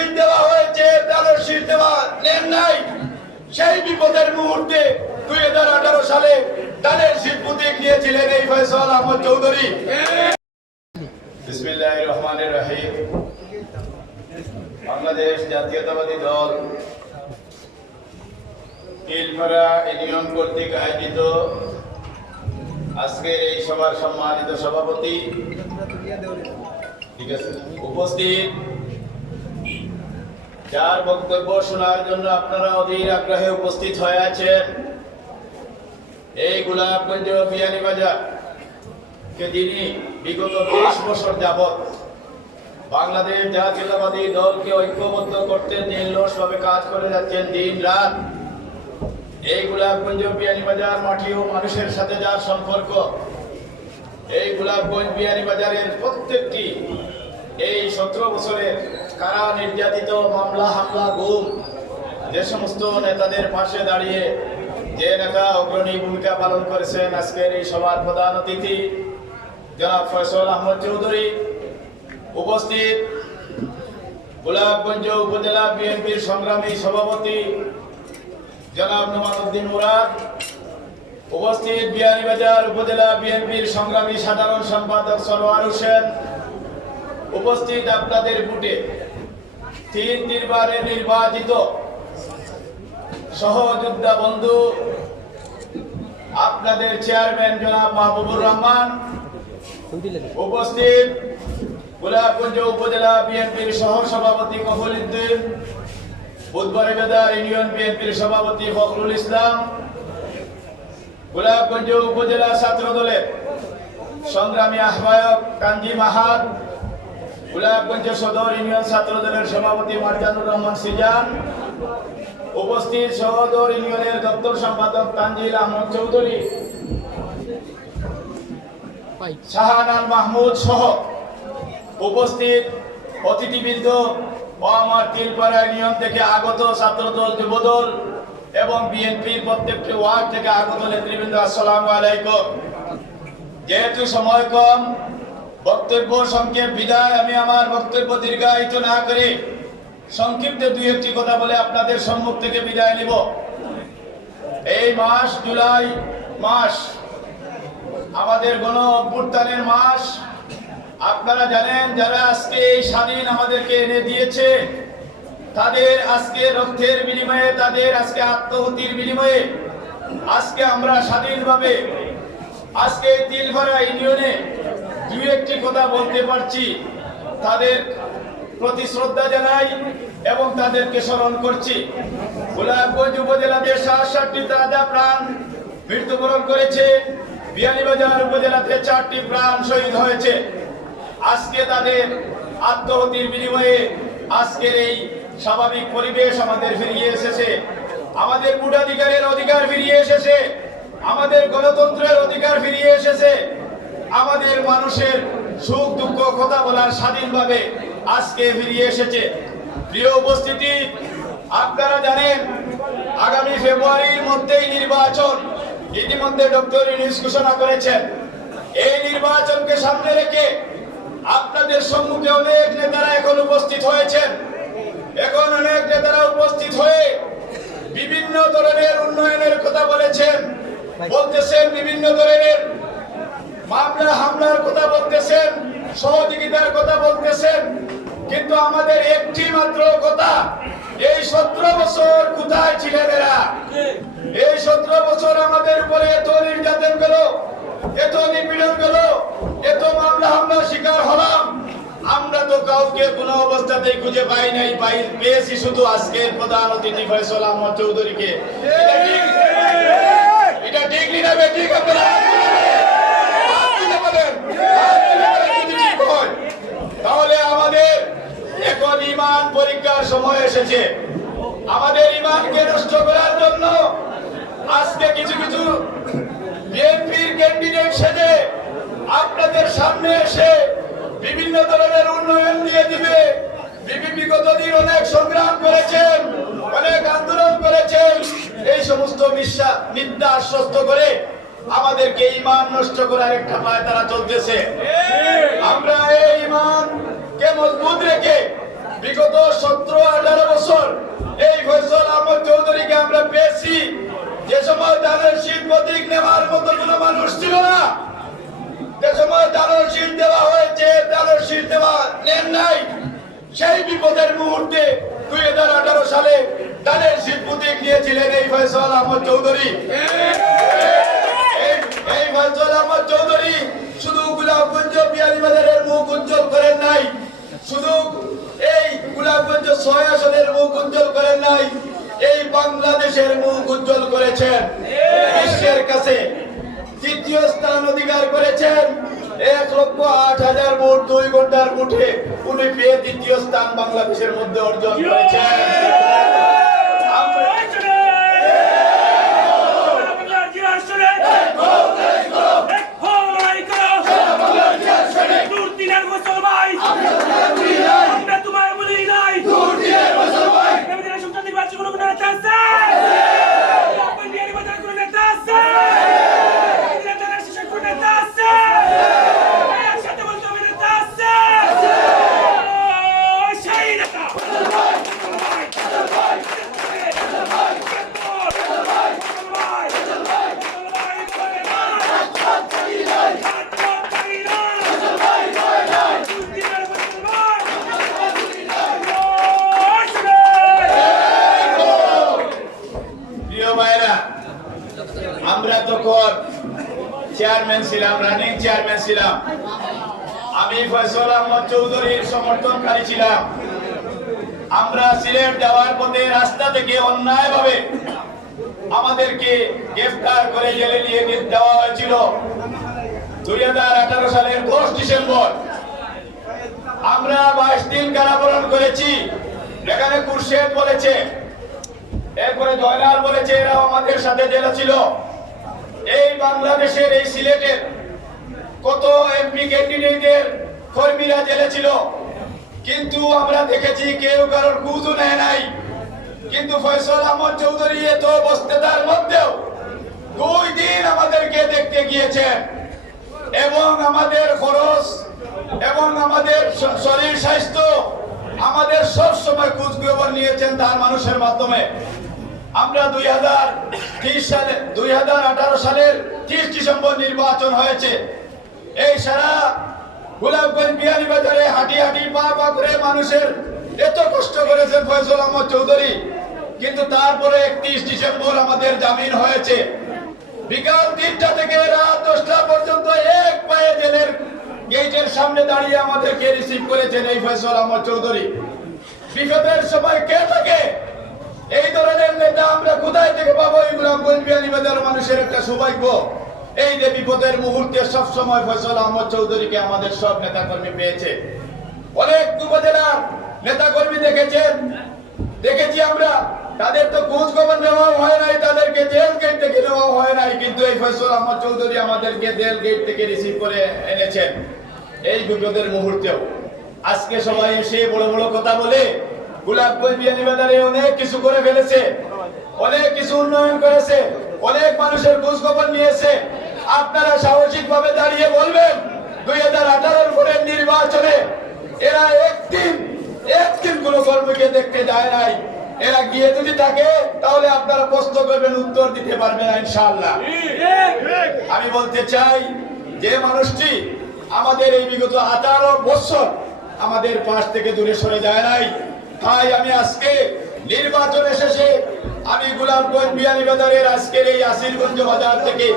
শিল দেওয়া হয়েছে ব্যালট শিল দেওয়া নেন নাই। সেই বিপদের মুহূর্তে দুই হাজার আঠারো সালে তাদের শিল প্রতীক নিয়েছিলেন এই ফয়সল আহমদ চৌধুরী। রহমানের রহিম। বাংলাদেশ জাতীয়তাবাদী দল তিলপাড়া ইউনিয়ন কর্তৃক আয়োজিত আজকের এই সভার সম্মানিত সভাপতি ঠিক আছে, উপস্থিত যার বক্তব্য শোনার জন্য আপনারা অধীর আগ্রহে উপস্থিত হয়ে আছেন। এই গোলাপগঞ্জ বিয়ানীবাজার কে যিনি বিগত বিশ বছর যাবৎ বাংলাদেশ জাতীয়তাবাদী দলকে ঐক্যবদ্ধ করতে নির্লসভাবে কাজ করে যাচ্ছেন দিন রাত। এই গোলাপগঞ্জ বিয়ানীবাজার মাটি ও মানুষের সাথে যার সম্পর্ক, এই গোলাপগঞ্জ বিয়ানীবাজারের প্রত্যেকটি এই সতেরো বছরের কারা নির্যাতিত, মামলা, হামলা, গুম, যে সমস্ত নেতাদের পাশে দাঁড়িয়ে যে নেতা অগ্রণী ভূমিকা পালন করেছেন আজকের এই সভার প্রধান অতিথি, জনাব ফয়সল আহমদ চৌধুরী, উপস্থিত গোলাপগঞ্জ উপজেলা বিএনপির সংগ্রামী সভাপতি জনাব নোমানুদ্দিন মুরাদ, উপস্থিত বিয়ানীবাজার উপজেলা বিএনপির সংগ্রামী সাধারণ সম্পাদক সরোয়ার হোসেন উপস্থিত আপনাদের ভোটে তিন তিনবারে নির্বাচিত সহযোদ্ধা বন্ধু আপনাদের চেয়ারম্যান জনাব মাহবুবুর রহমান, উপস্থিত গোলাপগঞ্জ উপজেলা বিএনপির সহ সভাপতি কফল উদ্দিন বুধবারে ইউনিয়ন বিএনপির সভাপতি ফখরুল ইসলাম, গোলাপগঞ্জ উপজেলা ছাত্র দলের সংগ্রামী আহ্বায়ক কাঞ্জি মাহাত গোলাপগঞ্জ সদর ইউনিয়ন ছাত্র দলের সভাপতি মারজানুর রহমান সিজান, উপস্থিত সদর ইউনিয়নের দপ্তর সম্পাদক তানজিল আহমদ চৌধুরী, শাহানান মাহমুদ সহ উপস্থিত অতিথিবৃন্দ ও আমার তিলপাড়া ইউনিয়ন থেকে আগত ছাত্রদল যুবদল এবং বিএনপির প্রত্যেকটি ওয়ার্ড থেকে আগত নেতৃবৃন্দ, আসসালামু আলাইকুম। যেহেতু সময় কম বক্তব্য সংক্ষেপ বিদায়। আমি আমার বক্তব্য দীর্ঘায়িত না করে সংক্ষিপ্ত দুই একটি কথা বলে আপনাদের সম্মুখ থেকে বিদায় নিব। এই মাস, জুলাই মাস, আমাদের গণ অভ্যুত্থানের মাস। আপনারা জানেন, যারা আজকে এই স্বাধীন আমাদেরকে এনে দিয়েছে, তাদের আজকে রক্তের বিনিময়ে, তাদের আজকে আত্মহতির বিনিময়ে, আজকে আমরা স্বাধীনভাবে, আজকে এই তিলভরা ইউনিয়নে দুই একটি কথা বলতে পারছি। তাদের প্রতি শ্রদ্ধা জানাই এবং তাদেরকে স্মরণ করছি। গোলাপগঞ্জ উপজেলাতে সাত সাতটি তাজা প্রাণ মৃত্যুবরণ করেছে। বিয়ানীবাজার উপজেলাতে চারটি প্রাণ শহীদ হয়েছে। আজকে তাদের আত্মহতির বিনিময়ে আজকের এই স্বাভাবিক পরিবেশ আমাদের ফিরিয়ে এসেছে। আমাদের ভোটাধিকারের অধিকার ফিরিয়ে এসেছে। আমাদের গণতন্ত্রের অধিকার ফিরিয়ে এসেছে। আমাদের মানুষের সুখ, দুঃখ, কথা বলার স্বাধীনভাবে আজকে ফিরিয়ে এসেছে। প্রিয় উপস্থিতি, আপনারা জানেন, আগামী ফেব্রুয়ারির মধ্যেই নির্বাচন ইতিমধ্যে ডক্টর ইউনিস ঘোষণা করেছেন। এই নির্বাচনকে সামনে রেখে আপনাদের সম্মুখে অনেক নেতারা এখন উপস্থিত হয়েছেন। এখন অনেক নেতারা উপস্থিত হয়ে বিভিন্ন ধরনের উন্নয়নের কথা বলেছেন। বলতেছেন বিভিন্ন ধরনের মামলা হামলার কথা বলতেছেন, সহযোগিতার কথা বলতেছেন, কিন্তু আমাদের একটি মাত্র কথা, এই সতেরো বছর কোথায় ছিলেন এরা? এই সতেরো বছর আমাদের উপরে এত নির্যাতন গেল, এত নিপীড়ন গেল, এত মামলা হামলার শিকার হলাম। আমরা তো কাউকে কোনো অবস্থাতেই খুঁজে পাই নাই পাই পেয়েছি শুধু আজকের প্রধান অতিথি ফয়সল আহমদ চৌধুরীকে। এটা ঠিক? এটা ঠিক ঠিক আপনারা হাত তুলে বলেন। হাত তুলে বলেন যদি ঠিক হয়। তাহলে আমাদের এখন ইমান পরীক্ষার সময় এসেছে। আমাদের ইমানকে নষ্ট করার জন্য আজকে কিছু কিছু বিএনপির ক্যান্ডিডেট সেজে আপনাদের সামনে এসে বিভিন্ন ধরনের উন্নয়ন দিয়ে দিবে। অনেক সংগ্রাম করেছেন, অনেক আন্দোলন করেছেন। এই সমস্ত মিথ্যা আশ্বস্ত করে আমাদেরকে ইমান নষ্ট করার একটা পায় তারা চলতেছে। আমরা এই সতেরো, আঠারো মজবুত এই বিগত ফয়সল আহমদ চৌধুরীকে আমরা পেয়েছি। যে সময় ধানের শীত প্রতীক নেওয়ার মতো কোনো মানুষ ছিল না। যে সময় ধানের শীত দেওয়া হয়েছে ধানের শীত দেওয়া নেন নাই। সেই বিপদের মুহূর্তে দুই হাজার আঠারো সালে ধানের শীত প্রতীক নিয়েছিলেন এই ফয়সল আহমদ চৌধুরী। এই- ফয়সল আহমদ চৌধুরী শুধু গোলাপগঞ্জ বিয়ানীবাজারের মুখ উজ্জ্বল করেন নাই। শুধু এই গোলাপগঞ্জ ছয় আসনের মুখ উজ্জ্বল করেন নাই, এই বাংলাদেশের মুখ উজ্জ্বল করেছেন। বিশ্বের কাছে তৃতীয় স্থান অধিকার করেছেন। এক লক্ষ আট হাজার ভোট, দুই ঘণ্টার উঠে উনি পেয়ে দ্বিতীয় স্থান বাংলাদেশের মধ্যে অর্জন করেছেন। আমরা তখন চেয়ারম্যান ছিলাম, রানিং চেয়ারম্যান ছিলাম। আমি ফয়সল আহমদ চৌধুরীর সমর্থনকারী ছিলাম। আমরা সিলেট যাওয়ার পথে রাস্তা থেকে অন্যায়ভাবে আমাদেরকে গ্রেফতার করে জেলে নিয়ে দেওয়া হয়েছিল। দুই হাজার আঠারো সালের দশ ডিসেম্বর। আমরা বাইশ দিন কারাবরণ করেছি। এখানে কুরশেদ বলেছে এরপরে জয়লাল বলেছে, এরাও আমাদের সাথে জেলা ছিল। এই বাংলাদেশের, এই সিলেটের কত এমপি ক্যান্ডিডেটদের কর্মীরা জেলে ছিল। কিন্তু আমরা দেখেছি কেউ কারোর কুজু নেয় নাই। কিন্তু ফয়সল আহমদ চৌধুরী এত অবস্থার মধ্যেও দুই দিন আমাদেরকে দেখতে গিয়েছেন এবং আমাদের খরচ এবং আমাদের শরীর স্বাস্থ্য আমাদের সব সময় খোঁজ খবর নিয়েছেন তার মানুষের মাধ্যমে। আমরা দুই হাজার তিরিশ সালে, দুই হাজার আঠারো সালের তিরিশ ডিসেম্বর নির্বাচন হয়েছে। এই সারা গোলাপগঞ্জ বিহারি বাজারে হাঁটি হাঁটি, পা পা করে মানুষের এত কষ্ট করেছেন ফয়সল আহমদ চৌধুরী। কিন্তু তারপরে একত্রিশ ডিসেম্বর আমাদের জামিন হয়েছে। বিকাল তিনটা থেকে রাত দশটা পর্যন্ত এক পায়ে জেলের গেটের সামনে দাঁড়িয়ে আমাদেরকে রিসিভ করেছেন এই ফয়সল আহমদ চৌধুরী। বিপদের সময় কে থাকে? এই ধরনের নেতা আমরা কোথায় থেকে পাবো? এই গোলামগঞ্জ বিয়ানীবাজার মানুষের একটা সৌভাগ্য। এই যে বিপদের মুহূর্তে সব সময় ফয়সল আহমদ চৌধুরীকে আমাদের সব নেতা কর্মী পেয়েছে। অনেক উপজেলার নেতা কর্মী দেখেছেন। দেখেছি আমরা। তাদের তো খোঁজ খবর নেওয়া হয় নাই, তাদেরকে জেল গেট থেকে নেওয়া হয় নাই, কিন্তু এই ফয়সল আহমদ চৌধুরী আমাদেরকে জেল গেট থেকে রিসিভ করে এনেছেন। এই বিপদের মুহূর্তেও। আজকে সবাই এসে বড় বড় কথা বলে গোলাপগঞ্জ বিয়ানীবাজারে অনেক কিছু করে ফেলেছে। অনেক কিছু উন্নয়ন করেছে। অনেক মানুষের নিয়েছে। আপনারা দাঁড়িয়ে বলবেন, দুই হাজার নির্বাচনে এরা একদিন একদিন কোন কর্মীকে দেখতে যায় নাই। এরা গিয়ে যদি থাকে, তাহলে আপনারা প্রশ্ন করবেন, উত্তর দিতে পারবেন না আমি বলতে চাই যে মানুষটি আমাদের এই বিগত আঠারো বছর আমাদের পাশ থেকে দূরে সরে যায় নাই। তাই আমি আজকে নির্বাচনে শেষে আমি গোলাপগঞ্জ বিয়ানীবাজারের আজকের এই আসিরগঞ্জ বাজার থেকে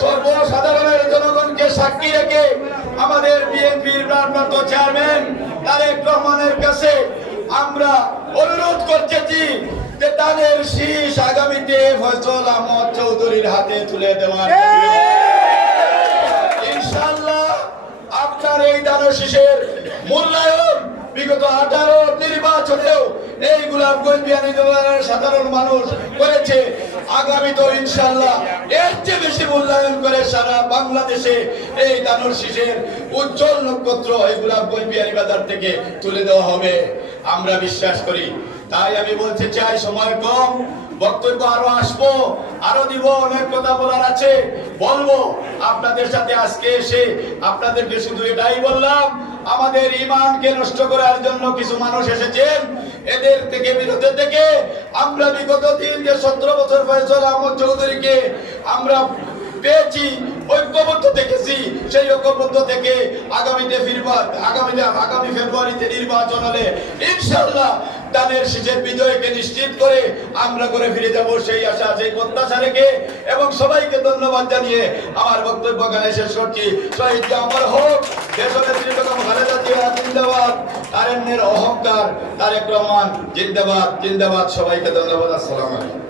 সর্বসাধারণের জনগণকে সাক্ষী রেখে আমাদের বিএনপির প্রাণপ্রাপ্ত চেয়ারম্যান তারেক রহমানের কাছে আমরা অনুরোধ করতেছি যে তাদের শীষ আগামীতে ফজল আহমদ চৌধুরীর হাতে তুলে দেওয়ার জন্য। ইনশাআল্লাহ আপনার এই দানশীষের মূল্যায়ন বিগত আঠারো নির্বাচনেও এই গোলাপগঞ্জ বিহানি দেওয়ার সাধারণ মানুষ করেছে। আগামী তো ইনশাল্লাহ এর চেয়ে বেশি মূল্যায়ন করে সারা বাংলাদেশে এই দানুর শীষের উজ্জ্বল নক্ষত্র এই গোলাপগঞ্জ বিহারি বাজার থেকে তুলে দেওয়া হবে। আমরা বিশ্বাস করি। তাই আমি বলতে চাই, সময় কম, বক্তব্য আরও আসব, আরও দিব, অনেক কথা বলার আছে। বলব, আপনাদের সাথে আজকে এসে, আপনাদেরকে শুধু এটাই বললাম আমাদের ইমানকে নষ্ট করার জন্য কিছু মানুষ এসেছেন এদের থেকে বিরত থেকে আমরা বিগত তিন যে সতেরো বছর ফয়সল আহমদ চৌধুরীকে আমরা পেয়েছি, ঐক্যবদ্ধ দেখেছি। সেই ঐক্যবদ্ধ থেকে আগামীতে ফিরবার আগামীতে আগামী ফেব্রুয়ারিতে নির্বাচন হলে ইনশাল্লাহ দানের শীষের বিজয়কে নিশ্চিত করে আমরা করে ফিরে যাব সেই আশা, সেই প্রত্যাশা রেখে এবং সবাইকে ধন্যবাদ জানিয়ে আমার বক্তব্য এখানে শেষ করছি। শহীদ আমার হোক, দেশনেত্রী বেগম খালেদা জিয়া, জিন্দাবাদ। অহংকার, তারেক রহমান, জিন্দাবাদ জিন্দাবাদ। সবাইকে ধন্যবাদ। আসসালাম আলাইকুম।